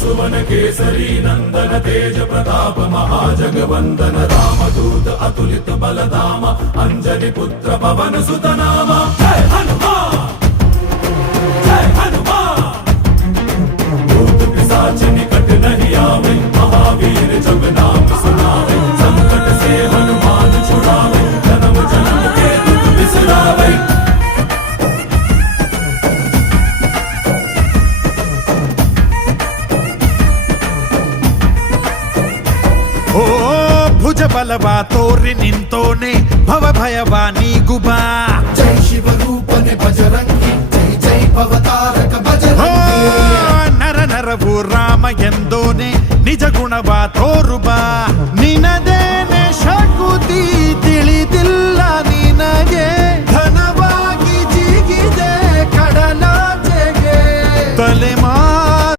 सुवन केसरी नंदन तेज प्रताप महाजगवंदन रामदूत अतुलित बलधाम अंजनी पुत्र पवन सुत नाम जय हनुमान जय हनुमान। भूत पिशाच निकट नहीं आवे महावीर जब नाम सुनावे संकट से हनुमान छुड़ावे जन्म जन्म के दुख बिसरावे। ಓ ಭುಜ ಬಲವಾ ತೋರಿ ನಿಂತೋನೆ ಭವ ಭಯವಾ ನೀಗುಬಾ ಜೈ ಶಿವ ರೂಪನೆ ಬಜರಂಗಿ ಜೈ ಜೈ ಭವತಾರಕ ಬಜರಂಗಿ ನರ ನರವು ರಾಮ ಎಂದೋನೆ ನಿಜ ಗುಣವಾ ತೋರುಬಾ